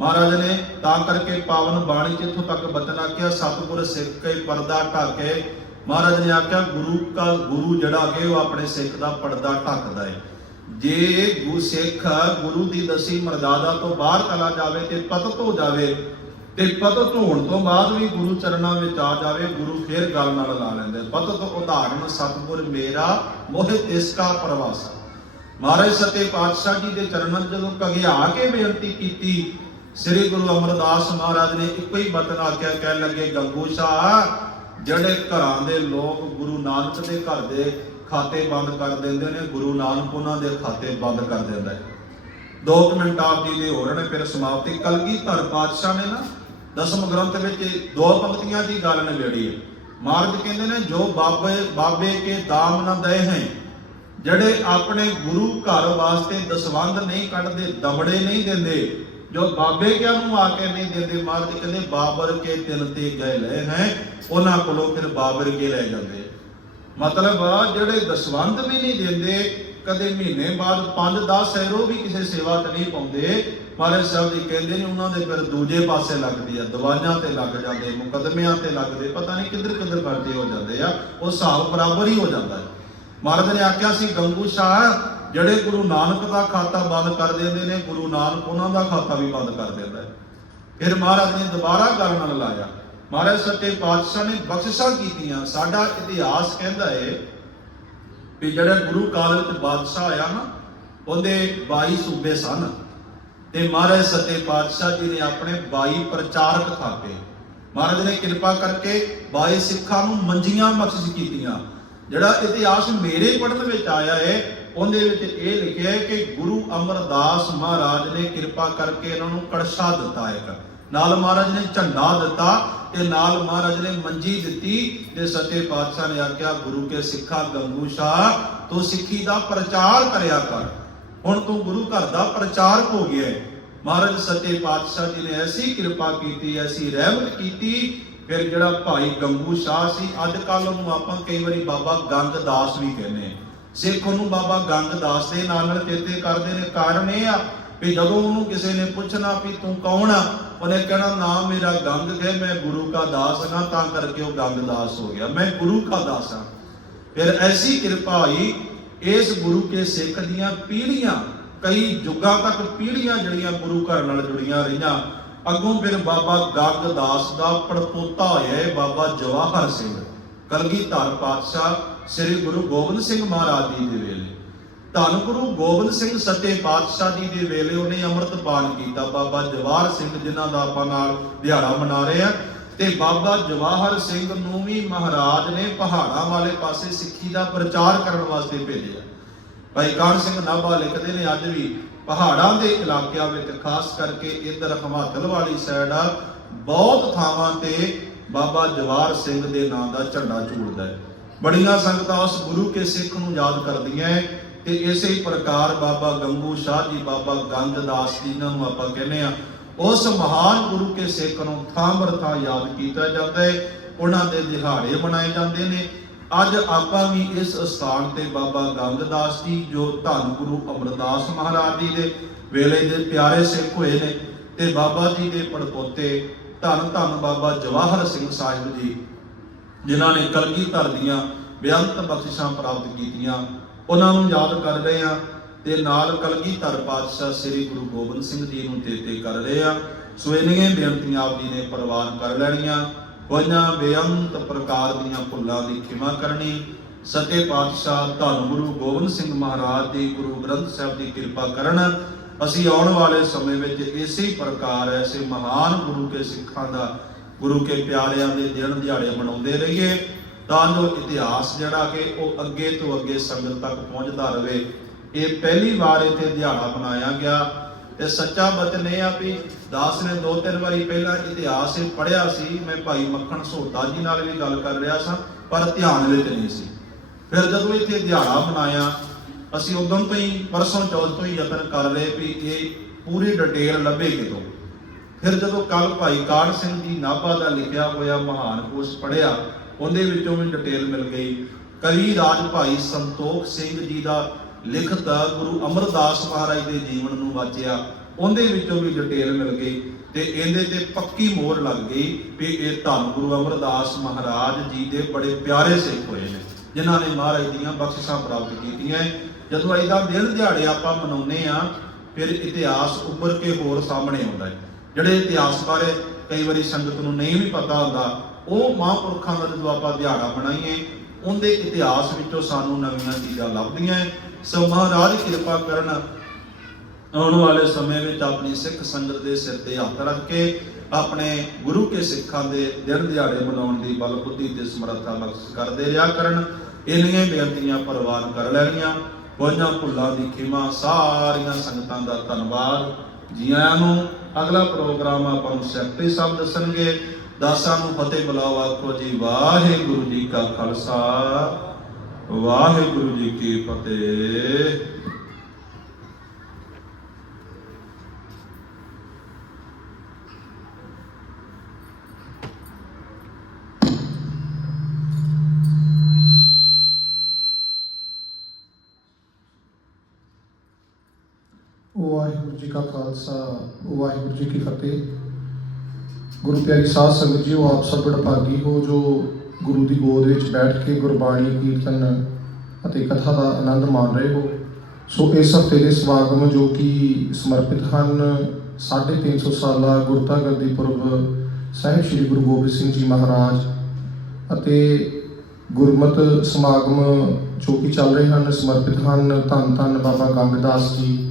ਮਹਾਰਾਜ ਨੇ ਤਾਂ ਕਰਕੇ ਪਾਵਨ ਬਾਣੀ ਚ ਇੱਥੋਂ ਤੱਕ ਬਚਨ ਆਖਿਆ, ਸਤਿਗੁਰ ਸਿੱਖ ਕੇ ਪਰਦਾ ਢਾਕੇ। ਮਹਾਰਾਜ ਨੇ ਆਖਿਆ, ਗੁਰੂ ਕਾ ਗੁਰੂ ਜਿਹੜਾ ਕਿ ਉਹ ਆਪਣੇ ਸਿੱਖ ਦਾ ਪਰਦਾ ਢੱਕਦਾ ਹੈ ਜੇ ਗੁਰੂ ਸਿੱਖ ਗੁਰੂ ਦੀ ਦਸੀ ਮਰਜ਼ਾਦਾ ਤੋਂ ਬਾਹਰ ਚਲਾ ਜਾਵੇ ਤੇ ਪਤਤ ਹੋ ਜਾਵੇ ਤੇ ਪਤਤ ਹੋਣ ਤੋਂ ਬਾਅਦ ਵੀ ਗੁਰੂ ਚਰਨਾਂ ਵਿੱਚ ਆ ਜਾਵੇ, ਗੁਰੂ ਫੇਰ ਗੱਲ ਨਾਲ ਲਾ ਲੈਂਦੇ। ਪਤਤ ਉਦਾਹਰਣ ਸਤਿਗੁਰ ਮੇਰਾ ਮੋਹਿ ਤਿਸ ਕਾ ਪ੍ਰਵਾਸਾ। ਮਹਾਰਾਜ ਸਤੇ ਪਾਤਸ਼ਾਹ ਜੀ ਦੇ ਚਰਨਾਂ 'ਚ ਜਦੋਂ ਕਗਿਆ ਕੇ ਬੇਨਤੀ ਕੀਤੀ ਸ੍ਰੀ ਗੁਰੂ ਅਮਰਦਾਸ ਮਹਾਰਾਜ ਨੇ ਇੱਕੋ ਹੀ ਬਤਨ ਆਖਿਆ, ਕਹਿਣ ਲੱਗੇ, ਗੰਗੂ ਸ਼ਾਹ ਜਿਹੜੇ ਘਰਾਂ ਦੇ ਲੋਕ ਗੁਰੂ ਨਾਨਕ ਦੇ ਘਰ ਦੇ ਖਾਤੇ ਬੰਦ ਕਰ ਦਿੰਦੇ ਨੇ, ਗੁਰੂ ਨਾਨਕ ਉਹਨਾਂ ਦੇ ਖਾਤੇ ਬੰਦ ਕਰ ਦਿੰਦਾ ਹੈ। ਦੋ ਮਿੰਟ ਆਪ ਜੀ ਦੇ ਹੋਰ ਫਿਰ ਸਮਾਪਤੀ। ਕਲਗੀ ਧਰ ਪਾਤਸ਼ਾਹ ਨੇ ਨਾ ਦਸਮ ਗ੍ਰੰਥ ਵਿੱਚ ਦੋ ਪੰਕਤੀਆਂ ਦੀ ਗੱਲ ਨਿਬੇੜੀ ਹੈ। ਮਹਾਰਾਜ ਕਹਿੰਦੇ ਨੇ, ਜੋ ਬਾਬੇ ਬਾਬੇ ਕੇ ਦਾਮ ਨਾ ਦਏ ਹੈ, ਜਿਹੜੇ ਆਪਣੇ ਗੁਰੂ ਘਰ ਵਾਸਤੇ ਦਸਵੰਦ ਨਹੀਂ ਕੱਢਦੇ, ਦਮੜੇ ਨਹੀਂ ਦਿੰਦੇ ਜੋ ਬਾਬੇ ਕਿਆ ਨੂੰ ਆ ਕੇ ਨਹੀਂ ਦਿੰਦੇ ਮਹਾਰਾਜ ਕਹਿੰਦੇ ਬਾਬਰ ਕੇ ਦਿਲ ਤੇ ਗਏ ਲੈ ਹੈ, ਉਹਨਾਂ ਕੋਲੋਂ ਫਿਰ ਬਾਬਰ ਕੇ ਲੈ ਜਾਂਦੇ। ਮਤਲਬ ਜਿਹੜੇ ਦਸਵੰਦ ਵੀ ਨਹੀਂ ਦਿੰਦੇ, ਕਦੇ ਮਹੀਨੇ ਬਾਅਦ 5-10 ਸੈਰੋ ਵੀ ਕਿਸੇ ਸੇਵਾ 'ਚ ਨਹੀਂ ਪਾਉਂਦੇ, ਮਹਾਰਾਜ ਸਾਹਿਬ ਜੀ ਕਹਿੰਦੇ ਨੇ ਉਹਨਾਂ ਦੇ ਫਿਰ ਦੂਜੇ ਪਾਸੇ ਲੱਗਦੀ ਆ, ਦਵਾਈਆਂ ਤੇ ਲੱਗ ਜਾਂਦੇ, ਮੁਕਦਮਿਆਂ ਤੇ ਲੱਗਦੇ, ਪਤਾ ਨਹੀਂ ਕਿੱਧਰ ਕਿੱਧਰ ਕਰਦੇ ਹੋ ਜਾਂਦੇ ਆ, ਉਹ ਹਿਸਾਬ ਬਰਾਬਰ ਹੀ ਹੋ ਜਾਂਦਾ ਹੈ। ਮਹਾਰਾਜ ਨੇ ਆਖਿਆ ਸੀ, ਗੰਗੂ ਸ਼ਾਹ ਜਿਹੜੇ ਗੁਰੂ ਨਾਨਕ ਦਾ ਖਾਤਾ ਬੰਦ ਕਰ ਦਿੰਦੇ ਨੇ, ਗੁਰੂ ਨਾਨਕ ਉਹਨਾਂ ਦਾ ਖਾਤਾ ਵੀ ਬੰਦ ਕਰ ਦਿੰਦਾ ਹੈ। ਫਿਰ ਮਹਾਰਾਜ ਨੇ ਦੁਬਾਰਾ ਗੱਲ ਨਾਲ ਲਾਇਆ। ਮਹਾਰਾਜ ਸੱਚੇ ਪਾਤਸ਼ਾਹ ਨੇ ਬਖਸ਼ਿਸ਼ਾਂ ਕੀਤੀਆਂ। ਸਾਡਾ ਇਤਿਹਾਸ ਕਹਿੰਦਾ ਹੈ ਵੀ ਜਿਹੜਾ ਗੁਰੂ ਕਾਲ ਵਿੱਚ ਬਾਦਸ਼ਾਹ ਆਇਆ ਨਾ, ਉਹਦੇ 22 ਸੂਬੇ ਸਨ। ਤੇ ਮਹਾਰਾਜ ਸੱਚੇ ਪਾਤਸ਼ਾਹ ਜੀ ਨੇ ਆਪਣੇ 22 ਪ੍ਰਚਾਰਕ ਥਾਪੇ। ਮਹਾਰਾਜ ਨੇ ਕਿਰਪਾ ਕਰਕੇ 22 ਸਿੱਖਾਂ ਨੂੰ ਮੰਜੀਆਂ ਬਖਸ਼ਿਸ਼ ਕੀਤੀਆਂ। ਜਿਹੜਾ ਇਤਿਹਾਸ ਮੇਰੇ ਪੜਨ ਵਿੱਚ ਆਇਆ ਹੈ, ਉਹਦੇ ਵਿੱਚ ਇਹ ਲਿਖਿਆ ਹੈ ਕਿ ਗੁਰੂ ਅਮਰਦਾਸ ਮਹਾਰਾਜ ਨੇ ਕਿਰਪਾ ਕਰਕੇ ਇਹਨਾਂ ਨੂੰ ਕੜਛਾ ਦਿੱਤਾ ਇੱਕ। ਨਾਲ ਮਹਾਰਾਜ ਨੇ ਝੰਡਾ ਦਿੱਤਾ ਤੇ ਨਾਲ ਮਹਾਰਾਜ ਨੇ ਮੰਜੀ ਦਿੱਤੀ ਤੇ ਸੱਚੇ ਪਾਤਸ਼ਾਹ ਨੇ ਆਖਿਆ, ਗੁਰੂ ਕੇ ਸਿੱਖਾ ਗੰਗੂ ਸ਼ਾਹ, ਤੂੰ ਸਿੱਖੀ ਦਾ ਪ੍ਰਚਾਰ ਕਰਿਆ ਕਰ। ਹੁਣ ਤੂੰ ਗੁਰੂ ਘਰ ਦਾ ਪ੍ਰਚਾਰਕ ਹੋ ਗਿਆ ਹੈ। ਮਹਾਰਾਜ ਸੱਚੇ ਪਾਤਸ਼ਾਹ ਜੀ ਨੇ ਐਸੀ ਕਿਰਪਾ ਕੀਤੀ, ਐਸੀ ਰਹਿਮਤ ਕੀਤੀ ਫਿਰ ਜਿਹੜਾ ਭਾਈ ਗੰਗੂ ਸ਼ਾਹ ਸੀ, ਅੱਜ ਕੱਲ ਉਹਨੂੰ ਆਪਾਂ ਕਈ ਵਾਰੀ ਬਾਬਾ ਗੰਗ ਦਾਸ ਵੀ ਕਹਿੰਦੇ ਹਾਂ। ਸਿੱਖ ਉਹਨੂੰ ਬਾਬਾ ਗੰਗ ਦਾਸ ਦੇ ਨਾਲ ਨਾਲ ਚੇਤੇ ਕਰਦੇ ਨੇ। ਕਾਰਨ ਇਹ ਆ ਵੀ ਜਦੋਂ ਉਹਨੂੰ ਕਿਸੇ ਨੇ ਪੁੱਛਣਾ ਵੀ ਤੂੰ ਕੌਣ ਆ, ਉਹਨੇ ਕਹਿਣਾ ਨਾਮ ਮੇਰਾ ਗੰਗ ਹੈ, ਮੈਂ ਗੁਰੂ ਕਾ ਦਾਸ ਹਾਂ, ਤਾਂ ਕਰਕੇ ਉਹ ਗੰਗ ਦਾਸ ਹੋ ਗਿਆ। ਮੈਂ ਗੁਰੂ ਕਾ ਦਾਸ ਹਾਂ। ਫਿਰ ਐਸੀ ਕਿਰਪਾ ਹੋਈ ਇਸ ਗੁਰੂ ਕੇ ਸਿੱਖ ਦੀਆਂ ਪੀੜ੍ਹੀਆਂ, ਕਈ ਯੁੱਗਾਂ ਤੱਕ ਪੀੜ੍ਹੀਆਂ ਜਿਹੜੀਆਂ ਗੁਰੂ ਘਰ ਨਾਲ ਜੁੜੀਆਂ ਰਹੀਆਂ ਅੱਗੋਂ ਫਿਰ ਬਾਬਾ ਗੱਗ ਦਾਸ ਦਾ ਪੜਪੋਤਾ ਹੋਇਆ ਹੈ ਬਾਬਾ ਜਵਾਹਰ ਸਿੰਘ ਕਲਗੀਧਰ ਪਾਤਸ਼ਾਹ ਸ੍ਰੀ ਗੁਰੂ ਗੋਬਿੰਦ ਸਿੰਘ ਮਹਾਰਾਜ ਜੀ ਦੇ ਵੇਲੇ। ਧੰਨ ਗੁਰੂ ਗੋਬਿੰਦ ਸਿੰਘ ਸੱਚੇ ਪਾਤਸ਼ਾਹ ਜੀ ਦੇ ਵੇਲੇ ਉਹਨੇ ਅੰਮ੍ਰਿਤਪਾਨ ਕੀਤਾ ਬਾਬਾ ਜਵਾਹਰ ਸਿੰਘ, ਜਿਨ੍ਹਾਂ ਦਾ ਆਪਾਂ ਨਾਲ ਦਿਹਾੜਾ ਮਨਾ ਰਹੇ ਆ ਤੇ ਬਾਬਾ ਜਵਾਹਰ ਸਿੰਘ ਨੂੰ ਵੀ ਮਹਾਰਾਜ ਨੇ ਪਹਾੜਾਂ ਵਾਲੇ ਪਾਸੇ ਸਿੱਖੀ ਦਾ ਪ੍ਰਚਾਰ ਕਰਨ ਵਾਸਤੇ ਭੇਜਿਆ। ਭਾਈ ਕਾਨ ਸਿੰਘ ਨਾਭਾ ਲਿਖਦੇ ਨੇ ਅੱਜ ਵੀ ਪਹਾੜਾਂ ਦੇ ਇਲਾਕਿਆਂ ਵਿੱਚ, ਖਾਸ ਕਰਕੇ ਇੱਧਰ ਹਿਮਾਚਲ ਵਾਲੀ ਸਾਈਡ ਆ, ਬਹੁਤ ਥਾਵਾਂ ਤੇ ਬਾਬਾ ਜਵਾਹਰ ਸਿੰਘ ਦੇ ਨਾਂ ਦਾ ਝੰਡਾ ਝੂਲਦਾ ਹੈ। ਬੜੀਆਂ ਸੰਗਤਾਂ ਉਸ ਗੁਰੂ ਕੇ ਸਿੱਖ ਨੂੰ ਯਾਦ ਕਰਦੀਆਂ ਹੈ ਤੇ ਇਸੇ ਹੀ ਪ੍ਰਕਾਰ ਬਾਬਾ ਗੰਗੂ ਸ਼ਾਹ ਜੀ, ਬਾਬਾ ਗੰਗਦਾਸ ਜੀ ਇਹਨਾਂ ਨੂੰ ਆਪਾਂ ਕਹਿੰਦੇ ਆ ਉਸ ਮਹਾਨ ਗੁਰੂ ਕੇ ਸਿੱਖ ਨੂੰ ਥਾਂ ਬਰ ਥਾਂ ਯਾਦ ਕੀਤਾ ਜਾਂਦਾ ਹੈ। ਉਹਨਾਂ ਦੇ ਦਿਹਾੜੇ ਬਣਾਏ ਜਾਂਦੇ ਨੇ। ਅੱਜ ਆਪਾਂ ਵੀ ਇਸ ਸਥਾਨ ਤੇ ਬਾਬਾ ਗੰਗਦਾਸ ਜੀ ਜੋ ਧੰਨ ਗੁਰੂ ਅਮਰਦਾਸ ਮਹਾਰਾਜ ਜੀ ਦੇ ਵੇਲੇ ਦੇ ਪਿਆਰੇ ਸਿੱਖ ਹੋਏ ਨੇ ਤੇ ਬਾਬਾ ਜੀ ਦੇ ਪੜਪੋਤੇ ਧੰਨ ਧੰਨ ਬਾਬਾ ਜਵਾਹਰ ਸਿੰਘ ਸਾਹਿਬ ਜੀ, ਜਿਨ੍ਹਾਂ ਨੇ ਕਲਗੀਧਰ ਦੀਆਂ ਬੇਅੰਤ ਬਖਸ਼ਿਸ਼ਾਂ ਪ੍ਰਾਪਤ ਕੀਤੀਆਂ, ਉਹਨਾਂ ਨੂੰ ਯਾਦ ਕਰ ਰਹੇ ਆ ਤੇ ਨਾਲ ਕਲਗੀਧਰ ਪਾਤਸ਼ਾਹ ਸ੍ਰੀ ਗੁਰੂ ਗੋਬਿੰਦ ਸਿੰਘ ਜੀ ਨੂੰ ਚੇਤੇ ਕਰ ਰਹੇ ਆ ਸੋ ਇੰਨੀਆਂ ਬੇਨਤੀਆਂ ਆਪ ਜੀ ਨੇ ਪ੍ਰਵਾਨ ਕਰ ਲੈਣੀਆਂ। ਕੋਈਆਂ ਬੇਅੰਤ ਪ੍ਰਕਾਰ ਦੀਆਂ ਭੁੱਲਾਂ ਦੀ ਖਿਮਾ ਕਰਨੀ। ਸੱਚੇ ਪਾਤਸ਼ਾਹ ਧੰਨ ਗੁਰੂ ਗੋਬਿੰਦ ਸਿੰਘ ਮਹਾਰਾਜ ਦੀ ਗੁਰੂ ਗ੍ਰੰਥ ਸਾਹਿਬ ਦੀ ਕਿਰਪਾ ਕਰਨ। ਅਸੀਂ ਆਉਣ ਵਾਲੇ ਸਮੇਂ ਵਿੱਚ ਇਸੇ ਪ੍ਰਕਾਰ ਐਸੇ ਮਹਾਨ ਗੁਰੂ ਕੇ ਸਿੱਖਾਂ ਦਾ, ਗੁਰੂ ਕੇ ਪਿਆਰਿਆਂ ਦੇ ਦਿਨ ਦਿਹਾੜੇ ਮਨਾਉਂਦੇ ਰਹੀਏ। ਤਾਂ ਜੋ ਇਤਿਹਾਸ ਜਿਹੜਾ ਕਿ ਉਹ ਅੱਗੇ ਤੋਂ ਅੱਗੇ ਸੰਗਤ ਤੱਕ ਪਹੁੰਚਦਾ ਰਹੇ। ਇਹ ਪਹਿਲੀ ਵਾਰ ਇੱਥੇ ਦਿਹਾੜਾ ਮਨਾਇਆ ਗਿਆ। ਤੇ ਸੱਚਾ ਬਚਨ ਇਹ ਆ ਵੀ ਦਾਸ ਨੇ ਦੋ ਤਿੰਨ ਵਾਰੀ ਪਹਿਲਾਂ ਇਤਿਹਾਸ ਇਹ ਪੜਿਆ ਸੀ, ਮੈਂ ਭਾਈ ਮੱਖਣ ਸੋਤਾ ਜੀ ਨਾਲ ਵੀ ਗੱਲ ਕਰ ਰਿਹਾ ਸਾਂ, ਪਰ ਧਿਆਨ ਵਿੱਚ ਨਹੀਂ ਸੀ। ਫਿਰ ਜਦੋਂ ਇੱਥੇ ਦਿਹਾੜਾ ਮਨਾਇਆ, ਅਸੀਂ ਉਦੋਂ ਤੋਂ ਹੀ ਪਰਸੋਂ ਚੌਥ ਤੋਂ ਹੀ ਯਤਨ ਕਰ ਰਹੇ ਵੀ ਇਹ ਪੂਰੀ ਡਿਟੇਲ ਲੱਭੇ ਕਿਤੋਂ। ਫਿਰ ਜਦੋਂ ਕੱਲ ਭਾਈ ਕਾੜ ਸਿੰਘ ਜੀ ਨਾਭਾ ਦਾ ਲਿਖਿਆ ਹੋਇਆ ਮਹਾਨ ਕੋਸ਼ ਪੜਿਆ ਉਹਦੇ ਵਿੱਚੋਂ ਵੀ ਡਿਟੇਲ ਮਿਲ ਗਈ। ਕਵੀ ਰਾਜ ਭਾਈ ਸੰਤੋਖ ਸਿੰਘ ਜੀ ਦਾ ਲਿਖਤ ਗੁਰੂ ਅਮਰਦਾਸ ਮਹਾਰਾਜ ਦੇ ਜੀਵਨ ਨੂੰ ਵਾਚਿਆ। ਉਹਦੇ ਵਿੱਚੋਂ ਵੀ ਡਿਟੇਲ ਮਿਲ ਗਈ ਤੇ ਇਹਦੇ ਤੇ ਪੱਕੀ ਮੋਹਰ ਲੱਗ ਗਈ ਵੀ ਇਹ ਧੰਨ ਗੁਰੂ ਅਮਰਦਾਸ ਮਹਾਰਾਜ ਜੀ ਦੇ ਬੜੇ ਪਿਆਰੇ ਸਿੱਖ ਹੋਏ ਨੇ, ਜਿਨ੍ਹਾਂ ਨੇ ਮਹਾਰਾਜ ਦੀਆਂ ਬਖਸ਼ਿਸ਼ਾਂ ਪ੍ਰਾਪਤ ਕੀਤੀਆਂ ਜਦੋਂ ਇਹਦਾ ਦਿਨ ਦਿਹਾੜੇ ਆਪਾਂ ਮਨਾਉਂਦੇ ਆ ਫਿਰ ਇਤਿਹਾਸ ਉੱਭਰ ਕੇ ਹੋਰ ਸਾਹਮਣੇ ਆਉਂਦਾ ਹੈ ਜਿਹੜੇ ਇਤਿਹਾਸ ਬਾਰੇ ਕਈ ਵਾਰੀ ਸੰਗਤ ਨੂੰ ਨਹੀਂ ਵੀ ਪਤਾ ਹੁੰਦਾ, ਉਹ ਮਹਾਂਪੁਰਖਾਂ ਦਾ ਜਦੋਂ ਆਪਾਂ ਦਿਹਾੜਾ ਬਣਾਈਏ ਉਹਦੇ ਇਤਿਹਾਸ ਵਿੱਚੋਂ ਸਾਨੂੰ ਨਵੀਆਂ ਚੀਜ਼ਾਂ ਲੱਭਦੀਆਂ ਹੈ। ਸੋ ਮਹਾਰਾਜ ਕਿਰਪਾ ਕਰਨ ਆਉਣ ਵਾਲੇ ਸਮੇਂ ਵਿੱਚ ਆਪਣੀ ਸਿੱਖ ਸੰਗਤ ਦੇ ਸਿਰ ਤੇ ਹੱਥ ਰੱਖ ਕੇ ਆਪਣੇ ਗੁਰੂ ਕੇ ਸਿੱਖਾਂ ਦੇ ਦਿਨ ਦਿਹਾੜੇ ਮਨਾਉਣ ਦੀ ਬਲ ਬੁੱਧੀ ਤੇ ਸਮਰੱਥਾ ਬਖਸ਼ ਕਰਦੇ ਰਿਹਾ ਕਰਨ। ਇੰਨੀਆਂ ਬੇਨਤੀਆਂ ਪ੍ਰਵਾਨ ਕਰ ਲੈਣੀਆਂ। ਕੋਈਆਂ ਭੁੱਲਾਂ ਦੀ ਖਿਮਾ, ਸਾਰੀਆਂ ਸੰਗਤਾਂ ਦਾ ਧੰਨਵਾਦ। ਜੀ ਆਇਆਂ ਨੂੰ ਅਗਲਾ ਪ੍ਰੋਗਰਾਮ ਆਪਾਂ ਨੂੰ ਸੈਕਟਰੀ ਸਾਹਿਬ ਦੱਸਣਗੇ। ਦਾਸਾਂ ਨੂੰ ਫਤਿਹ ਬੁਲਾਓ, ਆਖੋ ਜੀ, ਵਾਹਿਗੁਰੂ ਜੀ ਕਾ ਖਾਲਸਾ, ਵਾਹਿਗੁਰੂ ਜੀ ਕੀ ਫਤਿਹ। ਵਾਹਿਗੁਰੂ ਜੀ ਕਾ ਖਾਲਸਾ, ਵਾਹਿਗੁਰੂ ਜੀ ਕੀ ਫਤਿਹ। ਗੁਰੂ ਪਿਆਰੀ ਸਾਧ ਸੰਗਤ ਜੀਓ ਆਪ ਸਭ ਬੜਭਾਗੀ ਹੋ, ਜੋ ਗੁਰੂ ਦੀ ਗੋਦ ਵਿੱਚ ਬੈਠ ਕੇ ਗੁਰਬਾਣੀ, ਕੀਰਤਨ ਅਤੇ ਕਥਾ ਦਾ ਆਨੰਦ ਮਾਣ ਰਹੇ ਹੋ। ਸੋ ਇਸ ਹਫ਼ਤੇ ਦੇ ਸਮਾਗਮ ਜੋ ਕਿ ਸਮਰਪਿਤ ਹਨ 350 ਸਾਲਾ ਗੁਰਤਾ ਗੱਦੀ ਪੁਰਬ ਸਾਹਿਬ ਸ੍ਰੀ ਗੁਰੂ ਗੋਬਿੰਦ ਸਿੰਘ ਜੀ ਮਹਾਰਾਜ ਅਤੇ ਗੁਰਮਤ ਸਮਾਗਮ ਜੋ ਕਿ ਚੱਲ ਰਹੇ ਹਨ, ਸਮਰਪਿਤ ਹਨ। ਧੰਨ ਧੰਨ ਬਾਬਾ ਗੰਗਦਾਸ ਜੀ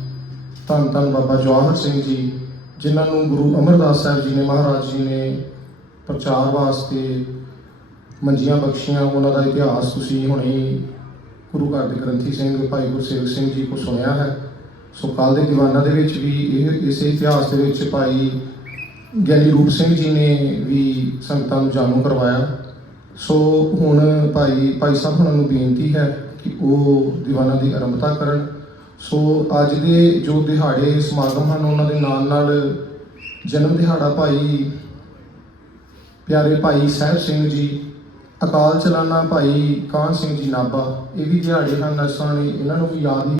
ਧੰਨ ਧੰਨ ਬਾਬਾ ਜਵਾਹਰ ਸਿੰਘ ਜੀ, ਜਿਨ੍ਹਾਂ ਨੂੰ ਗੁਰੂ ਅਮਰਦਾਸ ਸਾਹਿਬ ਜੀ ਨੇ, ਮਹਾਰਾਜ ਜੀ ਨੇ ਪ੍ਰਚਾਰ ਵਾਸਤੇ ਮੰਜੀਆਂ ਬਖਸ਼ੀਆਂ, ਉਹਨਾਂ ਦਾ ਇਤਿਹਾਸ ਤੁਸੀਂ ਹੁਣੇ ਗੁਰੂ ਘਰ ਦੇ ਗ੍ਰੰਥੀ ਸਿੰਘ, ਭਾਈ ਗੁਰਸੇਵਕ ਸਿੰਘ ਜੀ ਕੋ ਸੁਣਿਆ ਹੈ। ਸੋ ਕੱਲ ਦੇ ਦੀਵਾਨਾਂ ਦੇ ਵਿੱਚ ਵੀ ਇਹ, ਇਸੇ ਇਤਿਹਾਸ ਦੇ ਵਿੱਚ ਭਾਈ ਗਿਆਨੀ ਰੂਪ ਸਿੰਘ ਜੀ ਨੇ ਵੀ ਸੰਗਤਾਂ ਨੂੰ ਜਾਣੂ ਕਰਵਾਇਆ। ਸੋ ਹੁਣ ਭਾਈ ਭਾਈ ਸਾਹਿਬ ਉਹਨਾਂ ਨੂੰ ਬੇਨਤੀ ਹੈ ਕਿ ਉਹ ਦੀਵਾਨਾਂ ਦੀ ਆਰੰਭਤਾ ਕਰਨ। ਸੋ ਅੱਜ ਦੇ ਜੋ ਦਿਹਾੜੇ ਸਮਾਗਮ ਹਨ, ਉਹਨਾਂ ਦੇ ਨਾਲ ਨਾਲ ਜਨਮ ਦਿਹਾੜਾ ਭਾਈ ਪਿਆਰੇ ਭਾਈ ਸਾਹਿਬ ਸਿੰਘ ਜੀ, ਅਕਾਲ ਚਲਾਣਾ ਭਾਈ ਕਾਨ ਸਿੰਘ ਜੀ ਨਾਭਾ, ਇਹ ਵੀ ਦਿਹਾੜੇ ਹਨ, ਅਸਾਂ ਨੇ ਇਹਨਾਂ ਨੂੰ ਵੀ ਯਾਦ ਹੀ